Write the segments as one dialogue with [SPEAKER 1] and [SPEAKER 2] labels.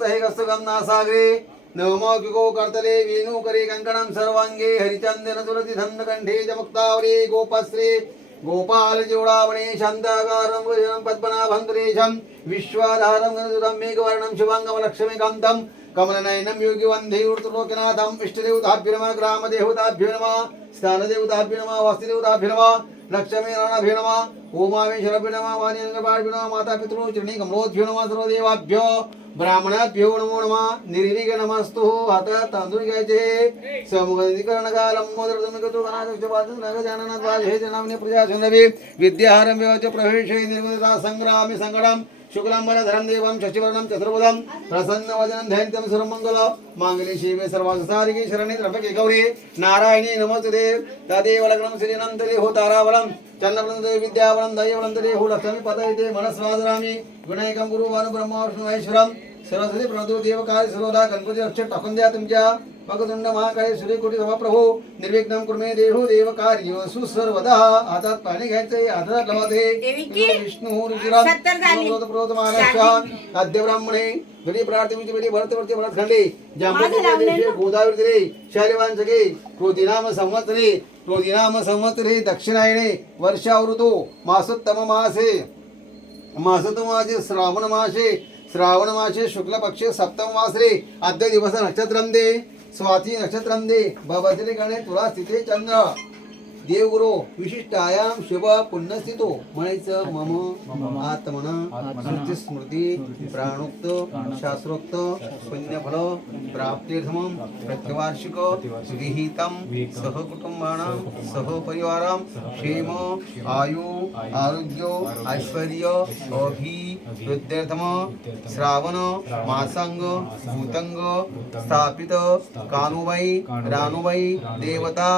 [SPEAKER 1] गंधगम हे गस्तगम सागरे नवमौकिको कर्तले वेणुकरे कङ्कणं सर्वांगे हरिचंदन तुलसी धनकंठे जमुक्तावरे मुक्तावरे गोपश्री गोपाल जोडावणे शान्ताकारं गुरुजनं पद्मनाभं विश्वाधारं गणसुतं मेघवर्णं शुभाङ्गं लक्ष्मीकान्तं कमलनयनं योगिवन्धे ऊर्ध्वलोकनाथम् इष्टदेवताभ्यो नमः ग्रामदेवताभ्यो नमः स्थानदेवताभ्यो नमः वास्तुदेवताभ्यो नमः लक्ष्मी नमः ओमामेश्वराभ्यो नमः वाणीन्द्रपाभ्यो नमः मातापितृ चरणी कमलोभ्यो नमः सर्वदेवाभ्यो ब्राह्मणात नमो नमः निर्विघ नमस्तो हातात तांदूळ घ्यायचे. समुखीकरण कालम मोदर तुम्ही गणानाथ हे जनामने प्रजासनवे विद्याहारं व्यवच प्रवेशे संग्रामी संगडम। శుక్లాంబరధరం దేవం శశివర్ణం చతుర్భుజం ప్రసన్నవదనం ధైర్యం సురమంగళ మాంగళి శివే సర్వాసారికి శరణి త్రపకి గౌరీ నారాయణి నమస్తే తదేవ లగ్నం శ్రీనం తదే హో తారావలం చంద్రవృందే విద్యావలం దయవలం తదే హో లక్ష్మి పదయితే మనస్వాదరామి వినాయకం గురువాను బ్రహ్మ ఐశ్వరం सरस्वती प्रणतो देव सर्वदा गणपती अक्षर टाकून द्या तुमच्या भगतुंड महाकाय सूर्यकोटी सभाप्रभू निर्विघ्नं कुर्मे देहू देव कार्य सुसर्वदा हातात पाणी घ्यायचंय हातात लवाते विष्णू रुचिराम प्रोत महाराष्ट्र आद्य ब्राह्मणे घडी प्रार्थमिती बेडी भरतवर्ती भरतखंडे जांबुदी देशे गोदावरी तिरे शालिवान सगे क्रोधिनाम संवत्सरे। क्रोधिनाम संवत्सरे। दक्षिणायणे वर्षा ऋतू मासोत्तम मासे। मासतो मासे। श्रावण मासे। श्रावण मासे शुक्ल पक्ष सप्तम वासरे आद्य दिवस नक्षत्रम दे स्वाती नक्षत्रम दे भवतिरे गणे तुला स्थिती चंद्र। देवगुरु विशिष्टायाम शुभ पुण्यस्थितो। म्हणायचं मम आत्मन स्मृती स्मृती प्राणोक्त शास्त्रोक्त पुण्यफल प्राप्तीर्थम प्रत्यवार्षिक विहितम सहकुटुंबानां सहपरिवारां क्षेम आयु आरोग्य ऐश्वर्य अभिवृद्ध्यर्थम श्रावण मासांग भूतंग स्थापित कानुबाई रानुबाई देवता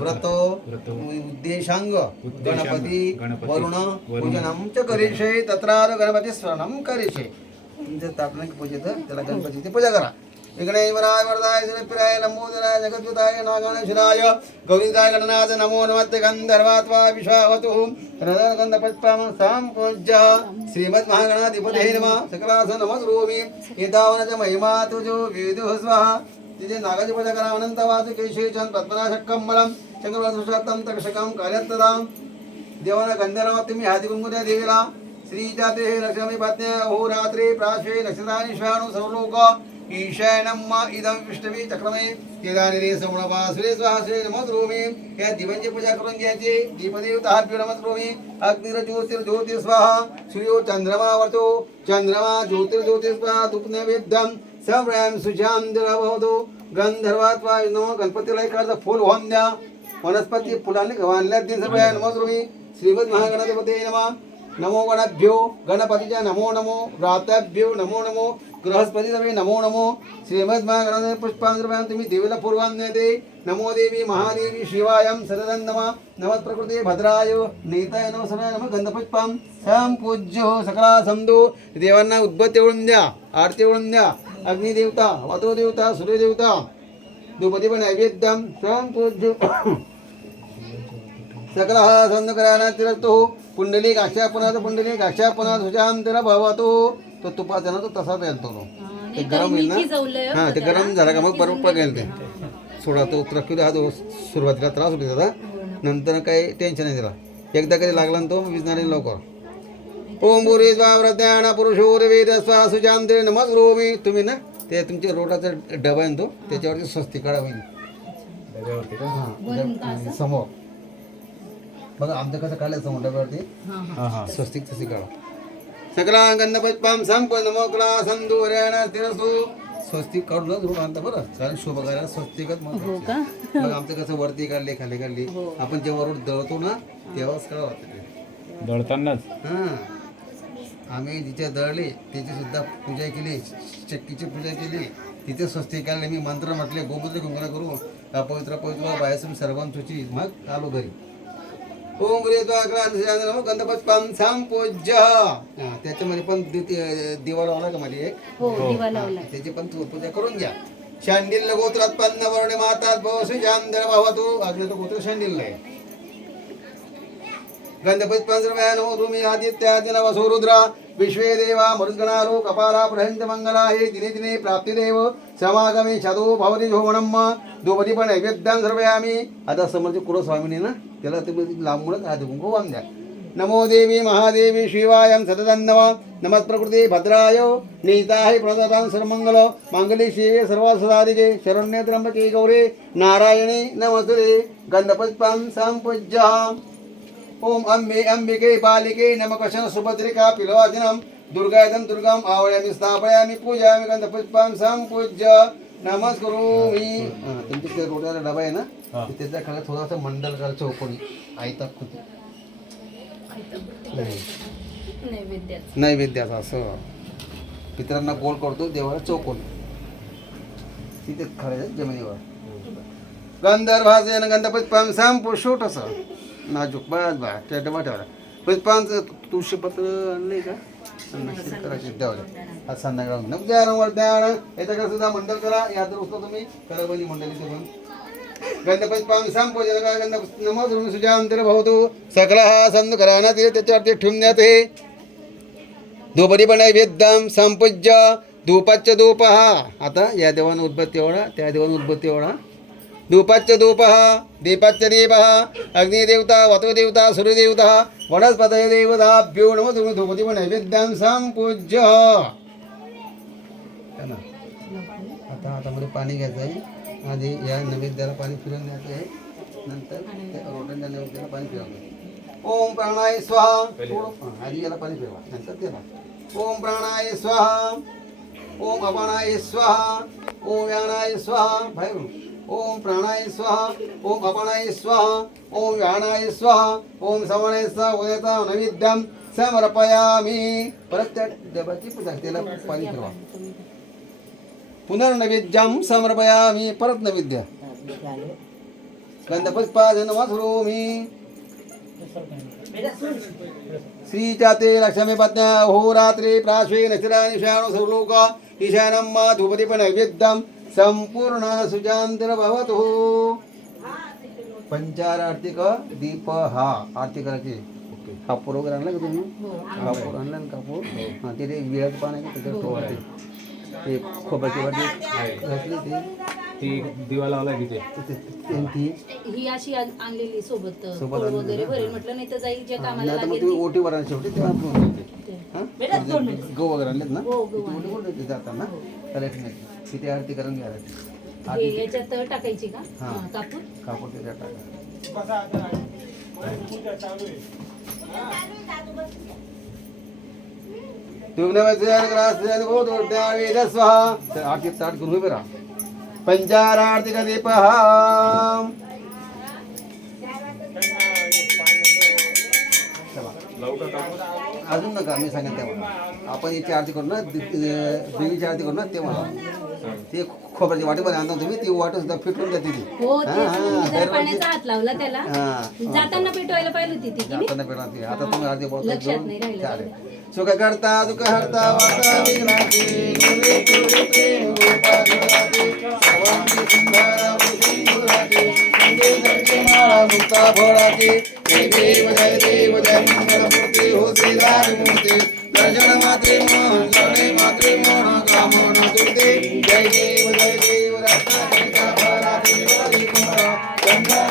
[SPEAKER 1] व्रत उद्देशांग. गणपती वरुण पूजनम च करिषे तत्रार गणपती स्मरणम करिषे जर स्थापना पूजेत त्याला गणपतीची पूजा करा. विघ्नेश्वराय वरदाय श्रीप्राय लंबोदराय जगद्गुताय नागणेश्वराय गोविंदाय गणनाथ नमो नमस्ते गंधर्वात्वा विश्वावतु हृदयगंध पुष्पम संपूज्य श्रीमद्महागणाधिपते नमः सकलास नमस्रोमी एतावनच महिमा तुजो वेदो स्वाहा। तिथे नागाची पूजा करा अनंत वासु केशेचन मलम तक्षकम कार्यत्तदाम देवाला गंधर्वात तुम्ही हाती कुंकू द्या देवीला। श्रीच्या ते लक्ष्मी पत्न्या अहोरात्रे प्राशे नक्षत्राणी श्वाणु सर्वलोक। ईशानम इदम विष्णवी चक्रमे केदारी समणवासुरे स्वाहासुरे नमस्रोमी या दिवंजी पूजा करून घ्यायची। दीपदेवताभ्यो नमस्रोमी अग्निर्ज्योतिर ज्योति स्वाहा। सूर्यो चंद्रमा वर्तो। चंद्रमा ज्योतिर्ज्योति स्वाहा। तुपनैवेद्यम सव्रयम सुशाम भवतो गंधर्वात्वा नमो। गणपतीला एखादं फुल होऊन द्या वनस्पती फुलांनी वाहनल्यात दिन सगळ्या नमस्रोमी श्रीमद महागणपती नमः। नमो गणाभ्यो गणपतीच्या नमो नमो राताभ्यो नमो नमो गृहस्पती सभे नमो नमो। श्रीमद महागणपती पुष्पांजली तुम्ही देवीला पूर्वान देते नमो देवी महादेवी शिवायम सरदन नम। नमः प्रकृते भद्राय नेताय नम सगळ्या नम। गंधपुष्पम संपूज्यो सकला समदो देवांना उद्बत्ती ओळून द्या आरती ओळून द्या अग्निदेवता वातो देवता सूर्यदेवता। दुपदी पण नैवेद्यम संपूज्य सकलः संदकराना तिरक्तो पुंडलिक आक्षापनात पुंडलिक आक्षापनात सुशांतर भवतो। तो तुपाचा ना तो तसाच येतो तो ते गरम होईल ना? हा ते गरम झाला का? मग बरोबर पगेल ते सोडा तो त्रक्यूला हा जो सुरुवातीला त्रास होतो त्याचा. नंतर काही टेन्शन नाही त्याला. एकदा कधी लागला ना तो विजणारे लवकर. ओम बुरी स्वाव्रत्याण पुरुषोर वेद स्वा सुजांत्रे नमस्रोमी तुम्ही ना ते तुमच्या रोडाचा डबा आहे तो त्याच्यावरती स्वस्ती काढा होईल. हा, समोर. बघा आमचं कसं काढलं समोर डब्यावरती स्वस्तिक तशी काढा सकला गंधपुष्पम संप नमोकला संधू हरियाणा तिरसू स्वस्तिक काढूनच रोड आणता बरं. कारण शुभ करायला स्वस्तिकच. मग आमचं कसं वरती काढले खाली काढली. आपण जेव्हा रोड दळतो ना तेव्हाच ते.
[SPEAKER 2] दळतानाच?
[SPEAKER 1] हां. आम्ही जिथे दळले त्याची सुद्धा पूजा केली चक्कीची पूजा केली. तिथे स्वस्ती काढले. मी मंत्र म्हटले गोमूत्र गुंगरा करू अपवित्र पवित्र बायसम सर्वम शुची मग आलो घरी. ओम नमो गंधपुष्पम संपूज्य हां, त्याच्यामध्ये पण दिवा लावला का मध्ये एक? हां, त्याची पण तू पूजा करून घ्या. शांडिल्य गोत्रात पन्न वर्णे मातात भवसु जांधर भावतु. अग्नि तो गोत्र शांडिल्य आहे. गंधपती पंचरमया नमो भूमी आदित्यादि रुद्रा विश्वे देवा मरुद्गणालो कपाला प्रहंत मंगला हे दिने दिने प्राप्तिदेव. समागमे शतो भवती झोमणम दुपदी पण नैवेद्यान सर्वयामी. आता समोरचे कुळ स्वामीने ना? त्याला तुम्ही लांबूनच हात कुंकू वाहून द्या नमो देवी महादेवी शिवायं सततन्नव नमः प्रकृती भद्राय नीताय प्रणदातां सर्वमंगल मांगली शिवे सर्वासदारिके शरण्ये त्र्यंबके गौरे नारायणे नमस्ते गंधपुष्पां संपूज्य ओम अंबे अंबिके बालिके नमकशन सुभद्रिका पिलवादिनं दुर्गायदं दुर्गाम् आवयामि स्थापयामि पूजयामि गंधपुष्पां संपूज्य नमस्करोमि हां. तुमच्या रोड्याला डबा आहे ना? त्याच्याखाली थोडासा मंडल करा चौकोनी आयता खुदी
[SPEAKER 2] नैवेद्याचं.
[SPEAKER 1] नैवेद्याचा असं. पितरांना गोल करतो देवाला चौकोन तिथे खरं जमिनीवर गंधर्वाचे आणि गंधपुष्पां संपू शूट असं नाजूक. बस बा त्या ठेवला पुष्पांचं तुळशीपत्र आणलंय का? करायचे आज संध्याकाळ नमस्कार द्यान याच्याकडे सुद्धा मंडळ करा. यात उचला तुम्ही. करा बनी मंडळीचे पण गंधपुष्पां संपूजन गंध नमो तुम्ही सुजांतर भवतु. हा संत कराना ते त्याच्यावरती ठेवण्यात हे धूपदी पण नैवेद्यम संपूज्य. धूपाच्य धूप हा आता या देवानं उद्भत्ती एवढा त्या देवानं उद्भत्ती ओढा. धूपाच्य धूप दीपाच्य दीप अग्निदेवता वतुदेवता सूर्यदेवता वनस्पतय देवताभ्यो नमो तुम्ही धूपदी पण संपूज्य। है आता हातामध्ये पाणी घ्यायचं आहे. आधी या नैवेद्याला पाणी फिरून द्यायचं आहे. नंतर रोटांच्या नैवेद्याला पाणी फिरवलं ओम प्राणाय स्वाहा. आधी याला पाणी फिरवा. नंतर त्याला ओम प्राणाय स्वाहा. ओम अपानाय स्वाहा. ओम व्यानाय स्वाहा. बाहेरून. ओम प्राणाय स्वाहा ओम अपानाय स्वाहा ओम व्याणाय स्वाहा ओम सवनाय स्वाहा उदयता नैवेद्यम समर्पयामी. परत त्या पूजा त्याला पाणी फिरवा पुनर्नैवेद्यं समर्पयामि परत नैवेद्य. गंधपुष्पाजन वासरोमि श्रीजाते लक्ष्मी पत्न्या होरात्रे प्राश्वे नशिरा निशाणो सर्वलोक ईशानम मा धूपदीप नैवेद्यं संपूर्ण सुजांतर भवतु. पंचार आर्थिक दीप हा आरती करायची. कापूर वगैरे आणला का तुम्ही? कापूर आणला ना कापूर? हा. ते ते विळाचं पान आहे का त्याच्यावर ठेवायचे. ते खोबऱ्याची वाटी घातली ते
[SPEAKER 3] ती दिवा लावला की ते?
[SPEAKER 2] ही अशी आण- आणलेली सोबत वगैरे
[SPEAKER 1] का?
[SPEAKER 2] भरेल म्हटलं नाही तर जाईल जे कामाला लागेल
[SPEAKER 1] तुम्ही ओटीवर आणा शेवटी ते आपण. हा? गहू वगैरे आणलेत ना?
[SPEAKER 2] हो,
[SPEAKER 1] ओटी ते जाताना कलेक्ट नाही तिथे आरती करून घ्या
[SPEAKER 2] हे
[SPEAKER 1] आधी
[SPEAKER 2] याच्यात टाकायची का?
[SPEAKER 1] हा.
[SPEAKER 2] हा, कापूर
[SPEAKER 1] कापूर त्याच्यात टाका. दीप अजून नका मी सांगेन तेव्हा आपण याची आरती करू ना देवीची आरती करू ना तेव्हा ते खोबऱ्याची वाटीमध्ये आणता तुम्ही ती वाटी सुद्धा फिटून
[SPEAKER 2] हो जरा
[SPEAKER 1] दरवर्षी-
[SPEAKER 2] पाण्याचा हात लावला त्याला. जाताना पेटवायला पाहिजे होती ती की नाही?
[SPEAKER 1] जाताना पेटणार ती. आता तुम्ही आरती बोलता
[SPEAKER 2] लक्षात नाही राहिलं.
[SPEAKER 1] चालेल. सुख करता दुःख हरता सर्वांगी सुंदर धरती माळा मुक्ता फळाची जय देव जय देव जय मंगलमूर्ती हो श्रीधार मूर्ती दर्शन मात्रे मोहन शरणे मात्रे मोहन कामोन दुर्दे जय देव जय देव रत्नाकरिता फळाची हरी कुमारा गंगा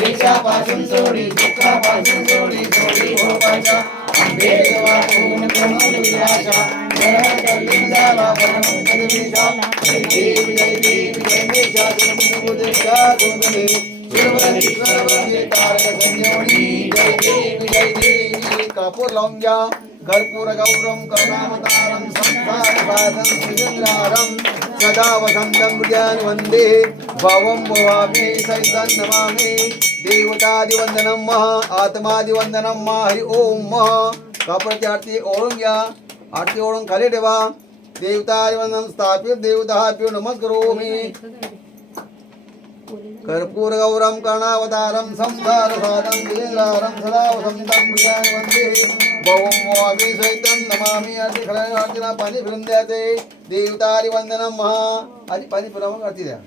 [SPEAKER 1] देशापासून सोडी दुःखापासून सोडी सोडी भोपाच्या आंबे वाटून कमल विलासा घरात कल्याण झाला परम पदविशा जय देवी जय देवी जय देशा सुमति सुमति सर्वेश्वर काल संजीवनी जय देवी जय देवी कापूर लावून घ्या कर्पूर गौरम करुणावतारम संसारपादं सुरेंद्रारं सदा वसन्तं हृदयानि वन्दे। भवं भवामि सहितं नमामि देवतादिवन्दनं महा आत्मादिवन्दनं मा हरि ओम महा। कापराची आरती ओळून घ्या आरती ओळून खाली ठेवा। देवतादिवंदनं स्थापित देवताभ्यो नमस्करोमि। कर्पूर गौरम कर्णावतारम संसार साधम वीरेंद्रारम सदा वसंतम प्रियाय वंदे भवम वामी सहितं नमामि आरती खराय आरतीला पाणी फिरून द्यायचे देवतारी वंदनम महा आधी पाणी फिरवून आरती द्या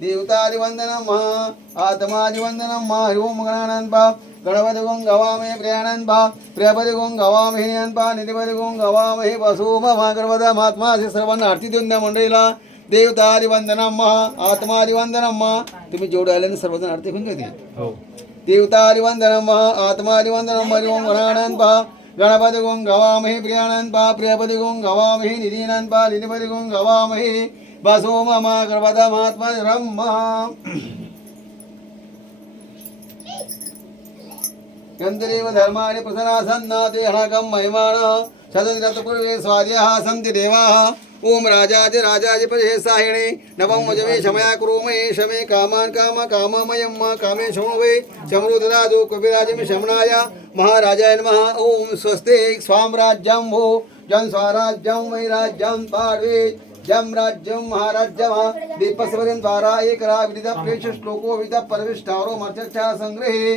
[SPEAKER 1] देवतारी वंदनम महा आत्मादि वंदनम महा हरि ओम गणानन पा गणपति गुं गवामे प्रियानन पा प्रियपति गुं गवामे हिनन पा निधिपति गुं गवामे वसु महा गर्वदा महात्मा असे सर्वांना आरती देवतारी वंदनम महा आत्मादि वंदनम महा. तुम्ही जेवढे आले ना सर्वजण आरती घेऊन घेते
[SPEAKER 3] हो.
[SPEAKER 1] देवतारि वंदनम आत्मारि वंदनम हरि ओम गणानन पा गणपति गुं गवामहे प्रियानन पा प्रियपति गुं गवामहे निधीनन पा निधिपति गुं गवामहे. बसो मम गर्भदा महात्मा रम यन्त्रेव धर्माणि प्रसनासन्ना ते हणकं महिमाण शतदिनतपूर्वे स्वार्याः सन्ति देवाः। ॐ राजाज राजाज परिहेसाहिणे नवं वजवे क्षमया कुरु मये शमे कामान् काम काममयं मा कामे शमो वै शमरो ददातु कविराजं शमनाय महाराजाय नमः ॐ स्वस्ते स्वाम्राज्यं भो जन स्वराज्यं वै राज्यं पाडवे जम राज्यं महाराज्यमा दीपस्वरं द्वारा एकरा विदित प्रेष श्लोको विद परविष्ठारो मर्चच्छा संग्रहे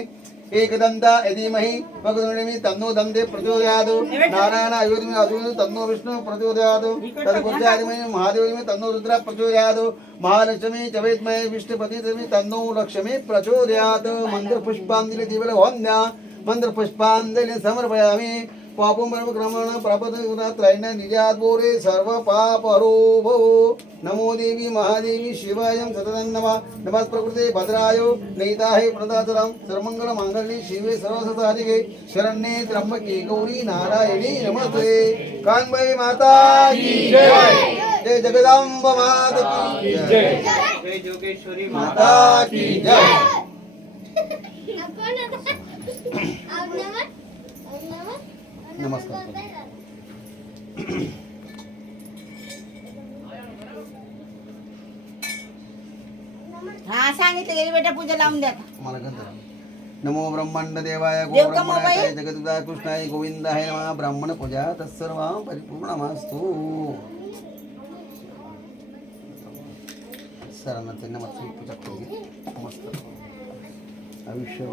[SPEAKER 1] ఏకదంత యదీమహి వగదుని తన్నో దందే ప్రచోదయాదు నారాయణ అయోధిమి అసూరు తన్నో విష్ణు ప్రచోదయాదు తదుపర్యాదిమహి మహాదేవిమి తన్నో రుద్ర ప్రచోదయాదు మహాలక్ష్మి చవేద్మై విష్ణుపతిమి తన్నో లక్ష్మి ప్రచోదయాత్. మంత్ర పుష్పాంజలి జీవన వంద్య. మంత్ర పుష్పాంజలి సమర్పయామి. परमक्रमण प्रपदत्रैण निजाद्वोरे सर्व पापरो भो नमो देवी महादेवी शिवायं सततं नमः। नमः प्रकृते भद्राय। नैताहे प्रणदाचरं सर्वमङ्गल माङ्गल्ये शिवे सर्वसतारिके शरण्ये त्र्यंबके गौरी नारायणी नमस्ते। कान्बाई माता की जय। जय जगदांब माता की जय। माता की जय। नमस्कार
[SPEAKER 4] हा सांगितलं गेली बेटा पूजा लावून द्या
[SPEAKER 1] मला गंध नमो ब्रह्मांड देवाय गो
[SPEAKER 4] देव का
[SPEAKER 1] ब्रह्मणाय
[SPEAKER 4] मोबाईल?
[SPEAKER 1] जगदुदा कृष्णाय गोविंदाय नमः. ब्राह्मण पूजा तत्सर्व परिपूर्णमस्तु. सरांना पूजा करू मस्त आयुष्य